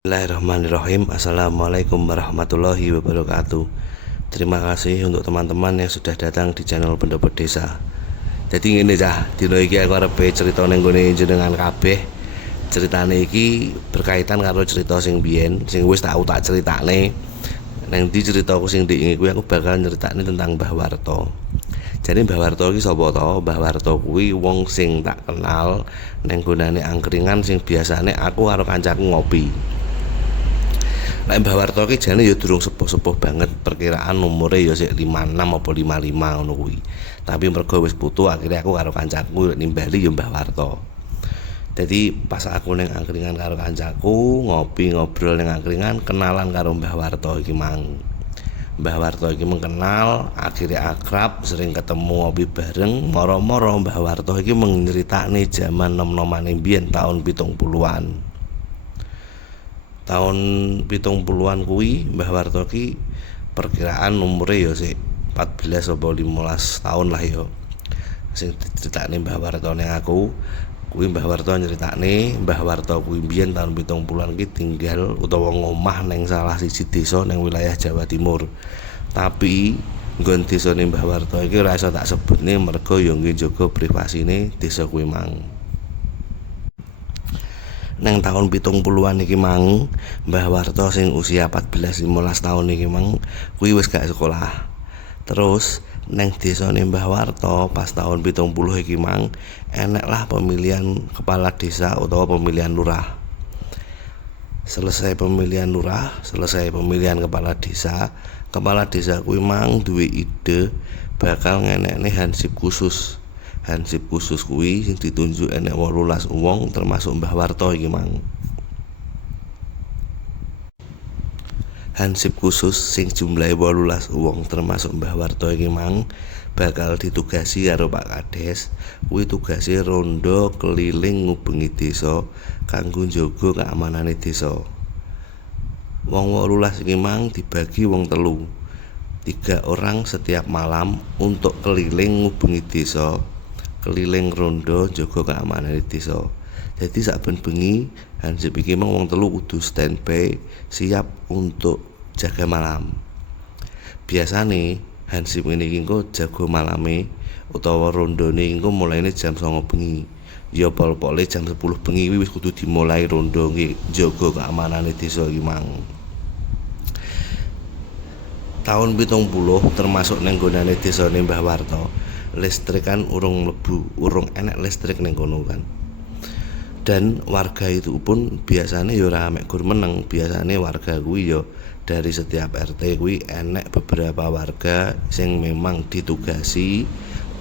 Bismillahirrahmanirrahim. Assalamualaikum warahmatullahi wabarakatuh. Terima kasih untuk teman-teman yang sudah datang di channel Pendopo Desa. Jadi ngene cah, dina iki aku arep cerita ning gone jenengan kabeh. Ceritane iki berkaitan karo cerita sing biyen sing wis tak critakne. Nang ndi ceritaku sing ndek iki aku bakal nyeritakne tentang Mbah Warta. Jadi Mbah Warta iki sapa to? Mbah Warta kuwi wong sing tak kenal nang gonane angkringan sing biasane aku karo kancaku ngopi. Nek Mbah Warta ki jane ya durung sepuh-sepuh banget, perkiraan umure ya sik 56 apa 55 ngono kuwi. Tapi mergo wis putu akhirnya aku karo kancaku nimbali ya Mbah Warta. Jadi pas aku ning angkringan karo kancaku, ngopi ngobrol ning angkringan, kenalan karo Mbah Warta iki mang. Mbah Warta iki mengenal, akhirnya akrab, sering ketemu ngopi bareng, moro-moro Mbah Warta iki nyeritakne jaman nom-nomane biyen tahun 70-an. Tahun 70-an kuwi Mbah Warta ki perkiraan umure ya sik 14 atau 15 tahun lah ya. Sing diceritakne Mbah Warta ning aku kuwi Mbah Warta nyeritakne Mbah Warta kuwi biyen tahun 70-an ki tinggal utawa ngomah ning salah siji desa ning wilayah Jawa Timur. Tapi nggon desane Mbah Warta iki ora iso tak sebutne mergo ya njaga privasine desa kuwi mang. Nang tahun 70-an iki mang, Mbah Warta sing usia 14-15 tahun iki mang kuwi wis gak sekolah. Terus nang desane Mbah Warta pas tahun 70 iki mang enek lah pemilihan kepala desa utawa pemilihan lurah. Selesai pemilihan lurah, selesai pemilihan kepala desa kuwi mang duwe ide bakal ngenekne hansip khusus. Hansip khusus kuwi sing ditunjuk enek 18 wong termasuk Mbah Warta iki mang. Hansip khusus sing jumlahe 18 wong termasuk Mbah Warta iki mang bakal ditugasi karo Pak Kades. Kuwi tugase rondo keliling ngubengi desa kanggo njaga keamanane desa. Wong 18 iki mang dibagi wong telu. 3 orang setiap malam untuk keliling ngubengi desa, keliling rondo jaga keamanan desa. Jadi saben bengi hansip iki mang wong telu kudu standby siap untuk jaga malam. Biasane hansip ini iki engko jaga malame utawa rondone engko mulaine jam 09.00 bengi. Ya pol-pole jam 10 bengi wis kudu dimulai rondo jaga keamanane desa iki mang. Tahun 70 termasuk nang gonane desane Mbah Warta. Listrik kan urung enek listrik ning kono kan. Dan warga itu pun biasanya ya ora mek gur meneng, biasanya warga kuwi ya dari setiap RT kuwi enek beberapa warga sing memang ditugasi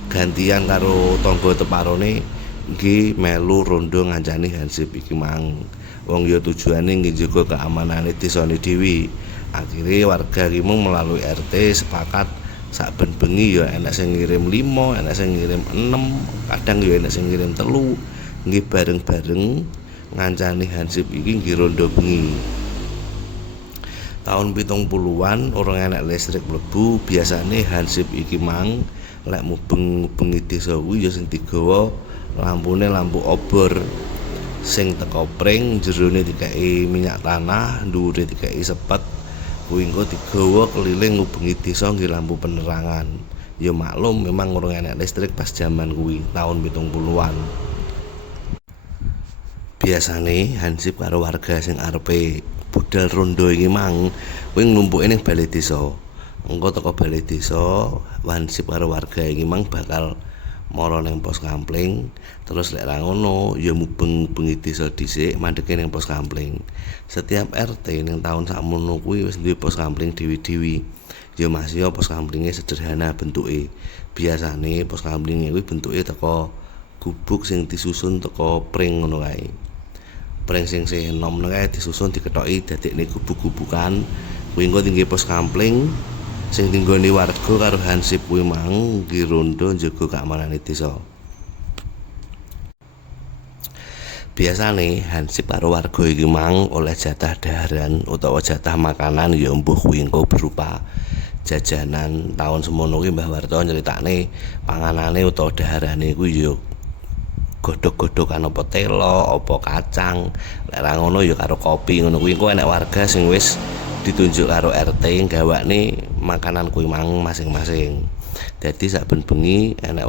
gantian karo tangga teparone nggih melu rondo ngancani hansip iki mang. Wong ya tujuane nggih njaga keamanane desane dhewe. Akhirnya warga iki melalui RT sepakat saben bengi ya enak sing ngirim 5, enak sing ngirim 6, kadang ya enak sing ngirim 3 nggih bareng-bareng ngancani hansip iki nggih rondo bengi. Tahun 70-an orang enak listrik mlebu, biasane hansip iki mang lek mubeng-mubengi desa kuwi ya sing digawa lampune lampu obor sing teko pring, jerone dikai minyak tanah, dhuwure dikai sepet. Kuwi engko digawa keliling ngubengi desa nggih lampu penerangan. Ya maklum memang urung enek listrik pas jaman kuwi tahun 70-an. Biasane hansip karo warga sing arepe budal rondo iki mang kuwi nglumpuke ning balai desa. Engko teko balai desa, hansip karo warga iki mang bakal mara ning pos kampling, terus lek ra ngono ya mubeng-bengi desa dhisik mandheke ning pos kampling. Setiap RT ning taun sakmono kuwi wis duwe pos kampling dewi-dewi. Ya masih pos kamplinge sederhana bentuke. Biasane pos kamplinge kuwi bentuke teko gubuk sing disusun teko pring ngono kae. Pring sing enom kae disusun dikethoki dadekne gubuk-gubukan. Kuwi engko tinggi pos kampling sing tinggoni warga karo hansip kuwi mang nggih rondo njaga keamanane desa. Biasane hansip karo warga iki mang oleh jatah daharan utawa jatah makanan ya mbuh kuwi engko berupa jajanan. Tahun semono kuwi Mbah Warta nyeritakne panganane utawa daharane kuwi ya godhog-godhogan apa telo, apa kacang. Lek ra ngono ya karo kopi ngono kuwi. Engko enek warga sing wis ditunjuk karo RT gawakne makanan kuwi mang masing-masing. Dadi saben bengi enek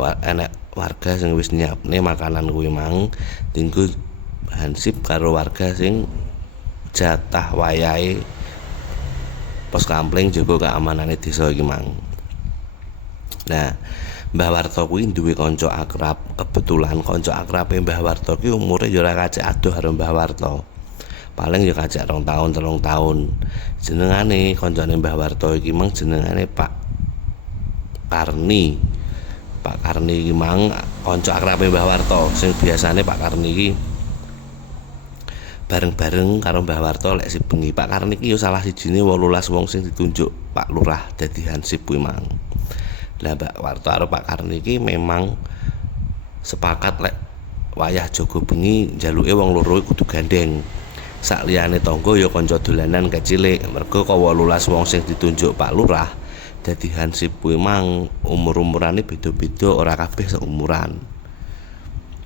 warga sing wis nyiapne makanan kuwi mang tinggu hansip karo warga sing jatah wayahe pos kampling jaga keamanane desa iki mang. Nah, Mbah Warto kuwi duwe kanca akrab. Kebetulan kanca akrabe Mbah Warto ki umure ya ora kacek adoh karo Mbah Warto. Paling ya kacek 2 tahun 3 tahun. Jenengane kancane Mbah Warto iki mang jenengane Pak Karni. Pak Karni iki mang kanca akrabe Mbah Warto sing biasane Pak Karni iki bareng-bareng karo Mbah Warto lek si bengi. Pak Karni iki ya salah sijine 18 wong sing ditunjuk Pak Lurah dadi hansip kuwi mang. Lah Mbak Warto karo Pak Karni iki memang sepakat lek wayah jaga bengi njaluke wong loro kudu gandeng. Sak liyane tangga ya kanca dolanan kecilik. Mergo ka 18 wong sing ditunjuk Pak Lurah dadi hansip kuwi mang umur-umurane beda-beda, ora kabeh seumuran.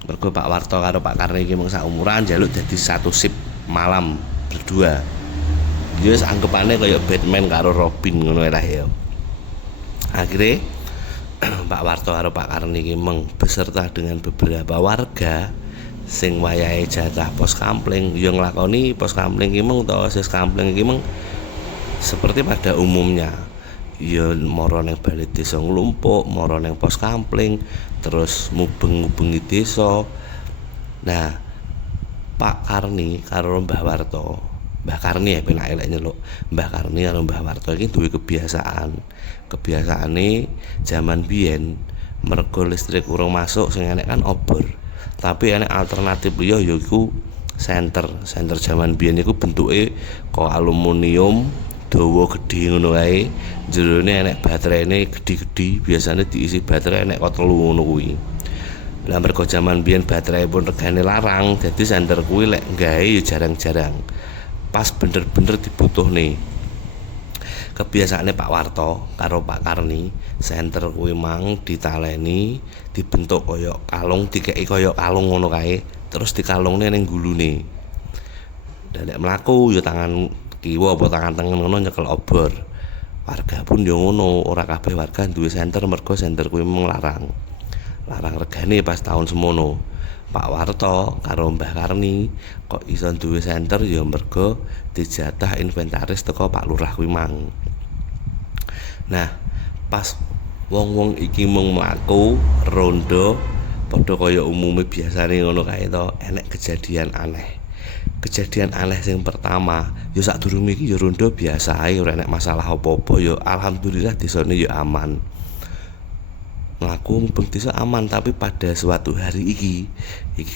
Mergo Pak Warto karo Pak Karni iki mung saumuran njaluk dadi satu sip malam berdua. Ya wis anggapane kaya Batman karo Robin ngono lah ya. Akhirnya Pak Warto karo Pak Karni iki meng beserta dengan beberapa warga sing wayahe jatah pos kampling ya nglakoni pos kampling iki meng utawa sis kampling iki meng seperti pada umumnya. Ya mara ning balai desa nglumpuk, mara ning pos kampling, terus mubeng-mubengi desa. Nah, Pak Karni karo Mbah Warto, Mbah Karni ya penake lek nyeluk. Mbah Karni karo Mbah Warto iki duwe kebiasaane zaman biyen mergo listrik urung masuk sing enek kan obor. Tapi enek alternatif liya yaiku senter zaman biyen iku bentuke kok aluminium dawa gedhe ngono kae. Jerone enek baterainé gedhi-gedhi, biasane diisi baterai enek kok 3 ngono kuwi. Lah mergo zaman biyen baterai pun regane larang, dadi senter kuwi lek gawe ya jarang-jarang. Pas bener-bener dibutuhne. Kebiasaane Pak Warto karo Pak Karni, senter kuwi mang ditaleni, dibentuk kaya kalung, dikeki kaya kalung ngono kae, terus dikalungne ning gulune. Lah nek mlaku ya tangan kiwa apa tangan tengen ngono nyekel obor. Warga pun ya ngono, ora kabeh warga duwe senter mergo senter kuwi mung larang regane pas tahun semono. Pak Warto karo Mbah Karni kok iso duwe senter ya mergo dijatah inventaris teko Pak Lurah kuwi mang. Nah, pas wong-wong iki mung mlaku rondo padha kaya umume biasane ngono kae to, enek kejadian aneh. Kejadian aneh sing pertama, ya sadurunge iki ya rondo biasa ae, ora enek masalah apa-apa ya alhamdulillah desane ya aman. Ngaku mubeng desa aman, tapi pada suatu hari iki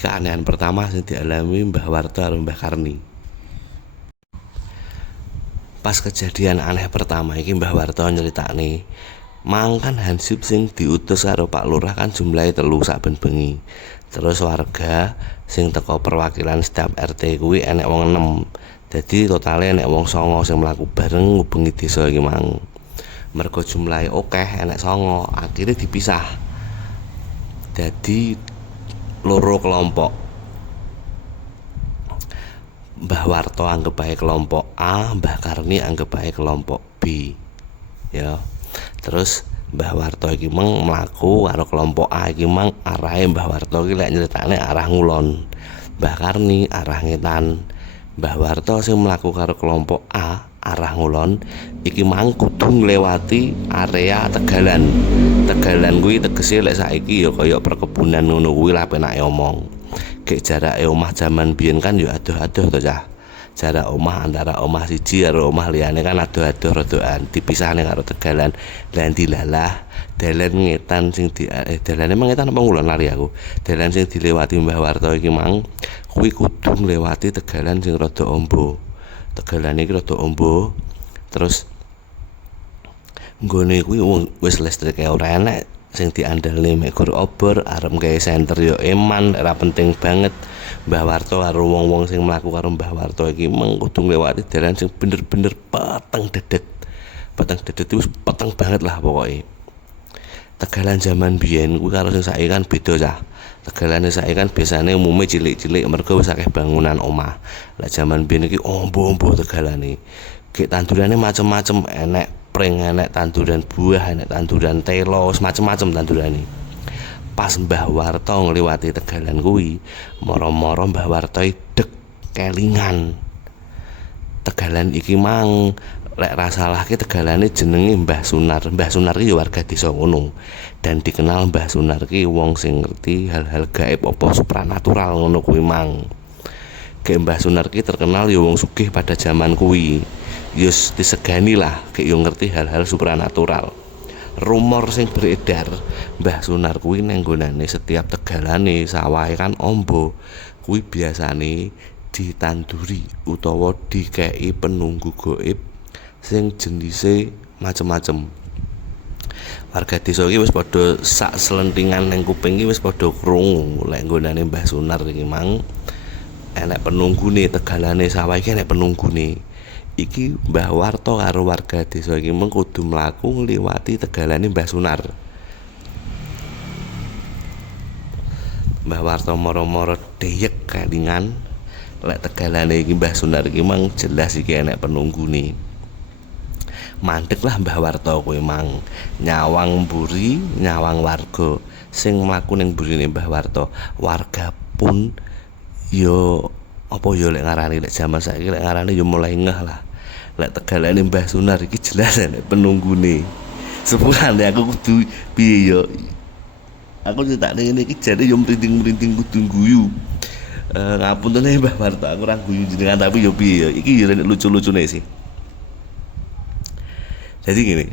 keanehan pertama sing dialami Mbah Warto karo Mbah Karni. Pas kejadian aneh pertama iki Mbah Warto nyeritakne, mangkan hansip sing diutus karo Pak Lurah kan jumlahe 3 saben bengi. Terus warga sing teko perwakilan setiap RT kuwi enek wong 6. Dadi totale enek wong 9 sing mlaku bareng ngubengi desa iki mang. Mergo jumlahe akeh enek 9, akhirnya dipisah. Dadi loro kelompok. Mbah Warto anggap bae kelompok A, Mbah Karni anggap bae kelompok B. Ya. Terus Mbah Warto iki mang mlaku karo kelompok A iki mang arahe Mbah Warto iki lek nyritakne arah ngulon. Mbah Karni arah ngetan. Mbah Warto sing mlaku karo kelompok A arah ngulon iki mang kudu nglewati area Tegalan. Tegalan kuwi tegese lek saiki ya kaya perkebunan ngono kuwi lah penake omong. Gek jarake omah jaman biyen kan ya adoh-adoh to cah. Jarak omah antara omah siji karo omah liyane kan adoh-adoh rodokan, dipisahne karo Tegalan. Lah dilalah dalan ngetan sing dalane emang ngetan apa ngulon lari aku. Dalan sing dilewati Mbah Warto iki mang kuwi kudu nglewati Tegalan sing rada ombo. Tegalan iki rada ombo. Terus nggone kuwi wis listrike ora enek, sing diandalne mek gur obor, arep gawe senter yo eman, ora penting banget. Mbah Warto karo wong-wong sing mlaku karo Mbah Warto iki mung kudu nglewati dalan sing bener-bener peteng dedet. Peteng dedet wis peteng banget lah pokoke. Tegalan zaman biyen kuwi karo sing saiki kan beda cah. Tegalane saiki kan biasane umume cilik-cilik mergo wis akeh bangunan omah. Lah jaman biyen iki ombo-ombo tegalane. Gek tandurane macem-macem, enek pring, enek tanduran buah, enek tanduran telo, macem-macem tandurane. Pas Mbah Warto ngliwati tegalan kuwi, moro-moro Mbah Warto deg kelingan. Tegalan iki mang lek ra salah ki tegalane jenenge Mbah Sunar. Mbah Sunar ki ya warga desa ngono. Dan dikenal Mbah Sunar ki wong sing ngerti hal-hal gaib apa supranatural ngono kuwi mang. Kayak Mbah Sunar ki terkenal ya wong sugih pada zaman kuwi. Yus disegani lah kayak yo ngerti hal-hal supranatural. Rumor sing beredar Mbah Sunar kuwi nang nggonane setiap tegalane sawahe kan ombo kuwi biasane ditanduri utawa dikei penunggu gaib sing jenise macem-macem. Warga desa iki wis padha sak selentingan ning kuping iki wis padha krungu lek nggonane Mbah Sunar iki mang enek penunggune tegalane sawah iki enek penunggune. Iki Mbah Warto karo warga desa iki mung kudu mlaku ngliwati tegalane Mbah Sunar. Mbah Warto moro-moro deyek kelingan lek tegalane iki Mbah Sunar iki mang jelas iki enek penunggune. Mandek lah Mbah Warto kuwi mang nyawang mburi, nyawang warga sing mlaku ning mburine Mbah Warto. Warga pun yo apa yo lek ngarani lek jaman saiki lek ngarani yo mulai ngeh lah. Lek tegalane Mbah Sunar iki jelas enek penunggune. Sepurane aku kudu piye yo. Aku nyetakne ngene iki jane yo mrinting-mrinting kudu guyu. Ngapuntene Mbah Warto aku ora guyu jenengan tapi yo piye yo. Iki yo lucu-lucune sih. Jadi gini.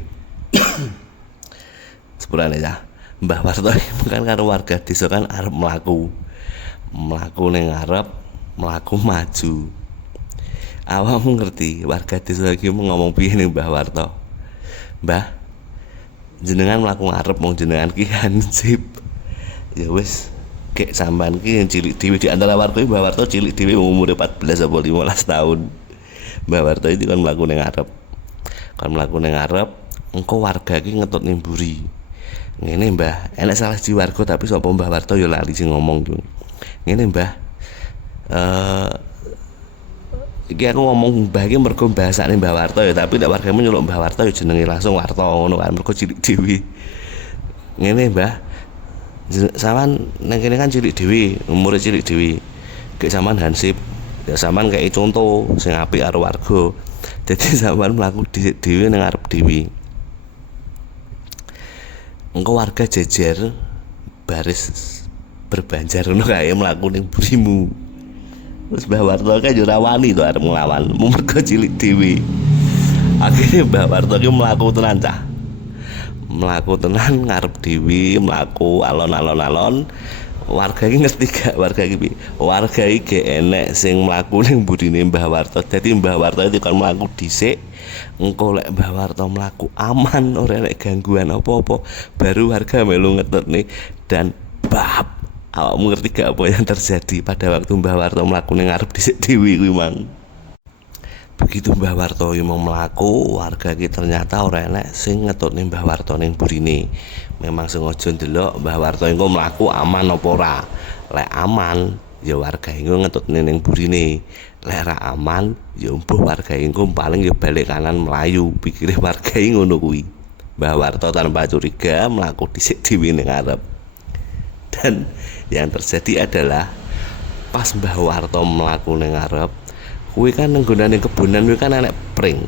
Sepurane ya. Mbah Warto kan karo warga desa kan arep mlaku ning ngarep, mlaku maju. Awakmu ngerti warga desa iki ngomong piye ning Mbah Warto? Mbah, jenengan mlaku ngarep wong jenengan ki hansip. Ya wis, kek sampean ki yang cilik dhewe di antara warga Mbah Warto cilik dhewe umure 14 apa 15 tahun. Mbah Warto itu kan mlaku ning ngarep. Kan mlaku ning ngarep, engko warga ki ngetut ning mburi. Ngene Mbah, enek salah di warga tapi sapa Mbah Warto ya lali sing ngomong ku. Ngene Mbah, iki aku ngomong Mbah iki mergo bahasane Mbah Warto ya, tapi nek wargamu nyeluk Mbah Warto ya jenenge langsung Warto ngono kan, mergo cilik dhewe. Ngene Mbah, sampean nang kene kan cilik dhewe, umure cilik dhewe. Gek sampean hansip, ya sampean kei contoh sing apik karo warga. Dadi sampean mlaku dhisik dhewe nang arep dhewe. Engko warga jejer baris berbanjar ngono kae mlaku ning burimu. Terus Mbah Warto kan yo ora wani to arep nglawan, mergo cilik dhewe. Akhire Mbah Warto ki mlaku tenan cah. Mlaku tenan ngarep dhewe, mlaku alon-alon-alon. Warga iki ngerti gak warga iki piye? Warga iki enek sing mlaku ning burine Mbah Warto. Dadi Mbah Warto itu kan mlaku dhisik. Engko lek Mbah Warto mlaku aman, ora enek gangguan apa-apa. Baru warga melu ngetutne dan bab. Awakmu ngerti gak apa yang terjadi pada waktu Mbah Warto mlaku ning ngarep dhisik dhewe kuwi mang. Begitu Mbah Warto mau mlaku, warga iki ternyata ora enek sing ngetutne Mbah Warto ning burine. Memang sengaja ndelok Mbah Warto engko mlaku aman apa ora. Lek aman, ya warga engko ngetutne ning burine. Lek ora aman, ya mbuh warga engko paling ya balik kanan melayu. Pikire warga iki ngono kuwi. Mbah Warto tanpa curiga mlaku dhisik dhewe ning ngarep. Dan yang terjadi adalah pas Mbah Warto mlaku ning ngarep, kuwi kan nang nggonane kebunan kuwi kan enek pring.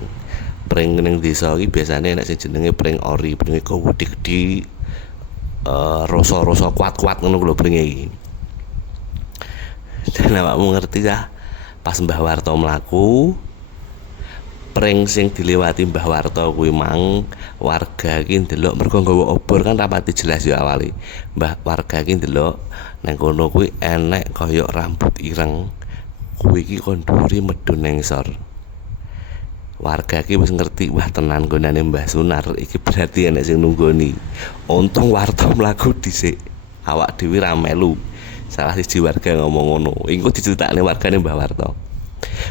Pring ning desa iki biasane enek sing jenenge pring ori, pring iku gedhe-gedhe rasa-rasa kuat-kuat ngono lho pring iki. Dan awakmu ngerti ya, pas Mbah Warto mlaku pring sing dilewati Mbah Warto kuwi mang warga iki ndelok mergo nggawa obor kan rapati jelas ya awali. Warga iki ndelok nang kono kuwi enek kaya rambut ireng. Kuwi iki kon dhuwure medhun nang ngisor. Warga iki wis ngerti wah tenan gonane Mbah Sunar iki berarti enek sing nunggoni. Untung Warto mlaku dhisik. Awak dhewe ra melu. Salah siji warga ngomong ngono. Engko diceritakne wargane Mbah Warto.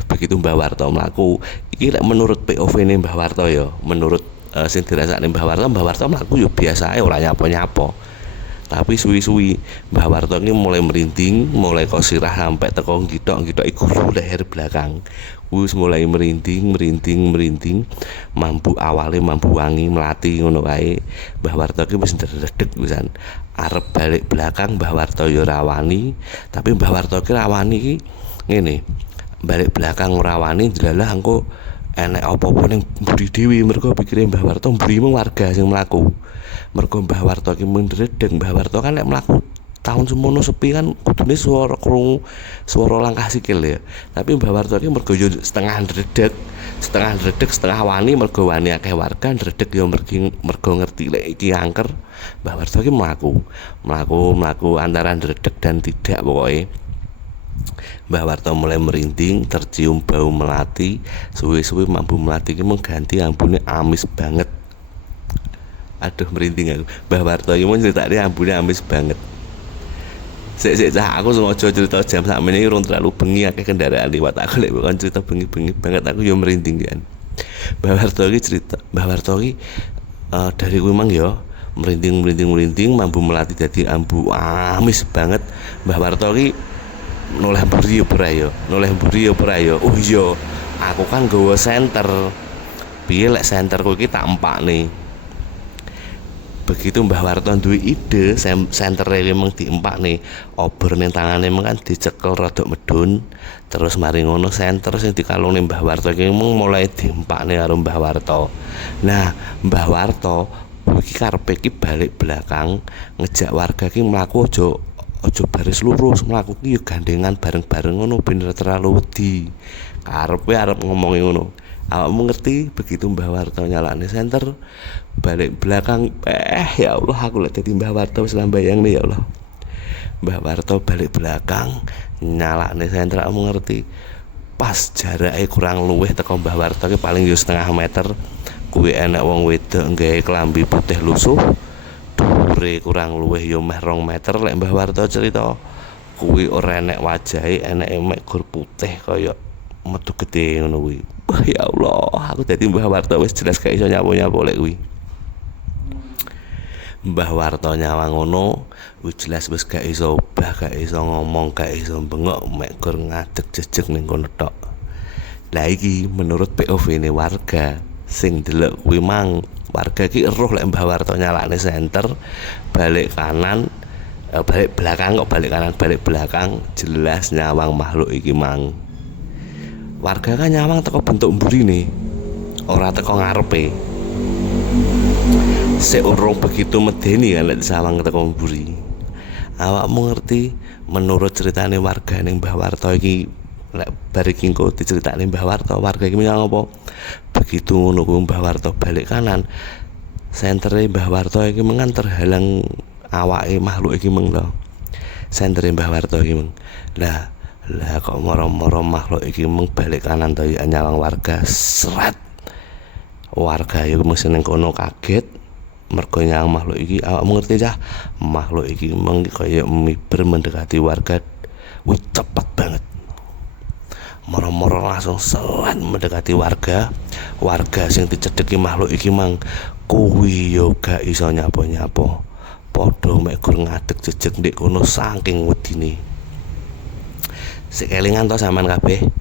Begitu Mbah Warto mlaku, iki lek menurut POV-ne Mbah Warto ya, menurut sing dirasakne Mbah Warto mlaku ya biasa ae ora nyapa-nyapa. Tapi suwi-suwi Mbah Warto ini mulai merinding, mulai kok sirah sampai teko nggitok-nggitok guru leher belakang. Wis mulai merinding, mambu awale mambu wangi melati ngono kae. Mbah Warto ki wis ndredeg pisan. Arep balik belakang Mbah Warto ya rawani, tapi Mbah Warto ki rawani ki ngene. Balik belakang ora wani delalah engko enek apa-apa ning mburi dhewe, mergo pikire Mbah Warto mburi mung warga sing mlaku. Mergo Mbah Warto ki mendredeg, Mbah Warto kan nek mlaku tahun semono sepi kan kudune swara krungu swara langkah sikil ya. Tapi Mbah Warto ki mergo yo setengah ndredeg, setengah wani, mergo wani akeh warga, ndredeg yo mergo ngerti lek iki angker. Mbah Warto ki mlaku antara ndredeg dan tidak pokoknya. Mbah Warto mulai merinding, tercium bau melati. Suwe-suwe mambu melati ki mengganti ambune amis banget. Aduh merinding aku. Mbah Warto iki mun critane ambune amis banget. Sik cah aku sengaja cerita jam sakmene iki urung terlalu bengi akeh kendaraan liwat. Aku lek kon cerita bengi-bengi banget aku yo merinding kan. Mbah Warto iki cerita, Mbah Warto iki dari kuwi mang yo merinding mambu melati dadi ambu amis banget. Mbah Warto iki noleh mburi ya ora ya. Oh iya, aku kan nggawa senter. Piye lek senterku iki tak empakne. Begitu Mbah Warto duwe ide, sentere iki mung diempakne, obor ning tangane mung kan dicekel rada medun. Terus mari ngono senter sing dikalungne Mbah Warto iki mung mulai diempakne karo Mbah Warto. Nah, Mbah Warto iki karepe iki balik belakang ngejak warga iki mlaku aja baris lurus, mlaku ki yo gandengan bareng-bareng ngono ben ora terlalu wedi. Karepe arep ngomongi ngono. Awakmu ngerti begitu Mbah Warto nyalane senter balik belakang ya Allah aku lek dadi Mbah Warto wis lambayangne ya Allah. Mbah Warto balik belakang nyalane senter, kamu ngerti pas jarake kurang luwih teko Mbah Warto ki paling yo setengah meter. Kuwi enek wong wedok nggawe klambi putih lusuh, dhuwure kurang luwih yo meh 2 meter. Lek Mbah Warto cerita kuwi ora enek wajahe, eneke mek gur putih kaya metu gede ngono kuwi. Wah ya Allah, aku dadi Mbah Warto wis jelas gak iso nyapu-nyapu lek kuwi. Mbah Warto nyawang ngono, wis jelas wis gak iso obah, gak iso ngomong, gak iso bengok, mek gur ngadeg jejeg ning kono tok. Lah iki menurut POV-ne warga sing delok kuwi mang, warga iki eruh lek Mbah Warto nyalane senter balik kanan, balik belakang jelas nyawang makhluk iki mang. Warga kan nyawang teko bentuk mburine, ora teko ngarepe. Sik urung begitu medeni kan lek sawang teko mburi. Awakmu ngerti menurut ceritane warga ning Mbah Warto iki, lek bar iki engko diceritane Mbah Warto, warga iki menyang apa? Begitu ngono kuwi Mbah Warto balik kanan, sentere Mbah Warto iki mengan terhalang awake makhluk iki meng lho. Sentere Mbah Warto iki meng. Lah kok moro-moro makhluk iki mung balik kanan to ya nyawang warga seret. Warga yo mesti ning kono kaget mergo nyawang makhluk iki. Awakmu ngerti cah, makhluk iki mung kaya miber mendekati warga. Wih cepet banget. Moro-moro langsung seret mendekati warga. Warga sing dicedheki makhluk iki mang kuwi yo gak iso nyapo-nyapo. Padha mek gur ngadeg jejeg ndek kono saking wedine. Sekelingan to sampean kabeh.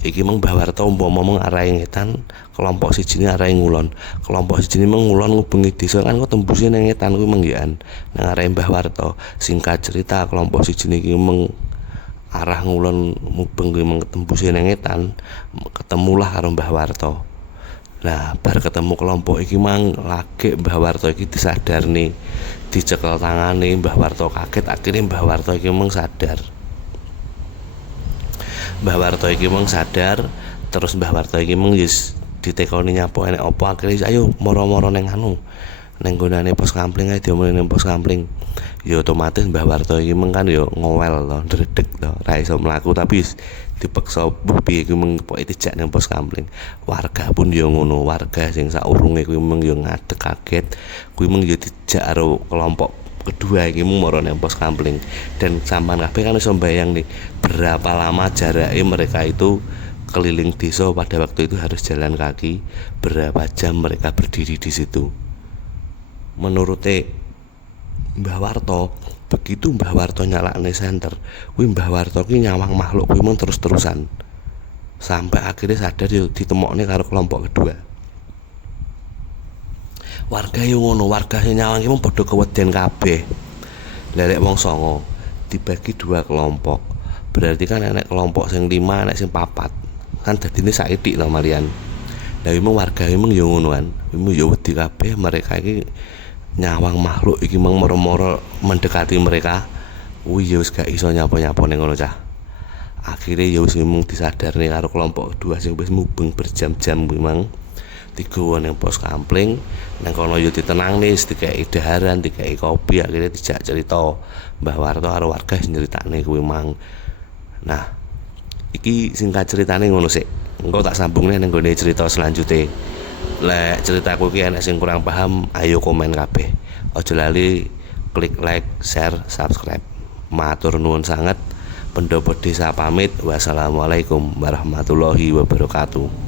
Iki mung Mbah Warto umpama mung arahe ngetan, kelompok sijine arahe ngulon. Kelompok sijine mung ngulon ngubengi desa kan kok tembuse nang ngetan kuwi menggian. Nang arahe Mbah Warto. Singkat cerita kelompok sijine iki mung arah ngulon mubeng kuwi mung tembuse nang ngetan, ketemulah karo Mbah Warto. Nah, bar ketemu kelompok iki mang lagi Mbah Warto iki disadarne, dicekel tangane. Mbah Warto kaget, akhirnya Mbah Warto iki mung sadar. Mbah Warto iki mung sadar, terus Mbah Warto iki mung wis ditekoni nyapu enek apa, akhire ayo moro-moro ning anu. Ning gonane pos kampling ae diomongin ning pos kampling. Ya otomatis Mbah Warto iki mung kan ya ngowel to, ndredeg to, ora iso mlaku tapi dipaksa piye kuwi mung pokoke dijak ning pos kampling. Warga pun ya ngono, warga sing saurunge kuwi mung ya ngadeg kaget, kuwi mung ya dijak karo kelompok kedua iki mung moro nang pos kampling. Dan sampean kabeh kan iso mbayang nih berapa lama jaraknya mereka itu keliling desa. Pada waktu itu harus jalan kaki, berapa jam mereka berdiri di situ. Menurut Mbah Warto. Begitu Mbah Warto nyalakne senter, kuwi Mbah Warto ki nyawang makhluk kuwi mung terus-terusan. Sampai akhirnya sadar yo ditemokne karo kelompok kedua. Warga yo ngono, warga sing nyawang ki mung padha keweden kabeh. Lelek wong songo dibagi dua kelompok. Berarti kan enek kelompok sing 5, enek sing 4. Kan dadine saithik to malian. Lah emang warga emang yo ngono kan. Emang yo wedi kabeh mereka iki nyawang makhluk iki mung moro-moro mendekati mereka. Kuwi ya wis gak iso nyapa-nyapa ning ngono cah. Akhirnya ya wis mung disadarne karo kelompok kedua sing wis mubeng berjam-jam kuwi mang. Digawa ning pos kampling, nang kono yo ditenangne, dikeki daharan, dikeki kopi, akhirnya dijak cerita Mbah Warto karo warga sing nyeritakne kuwi mang. Nah, iki singkat ceritane ngono sik. Engko tak sambungne ning gone cerita selanjutnya. Lek ceritaku ki enek sing kurang paham, ayo komen kabeh. Aja lali klik like, share, subscribe. Matur nuwun sanget. Pendopo Desa pamit. Wassalamualaikum warahmatullahi wabarakatuh.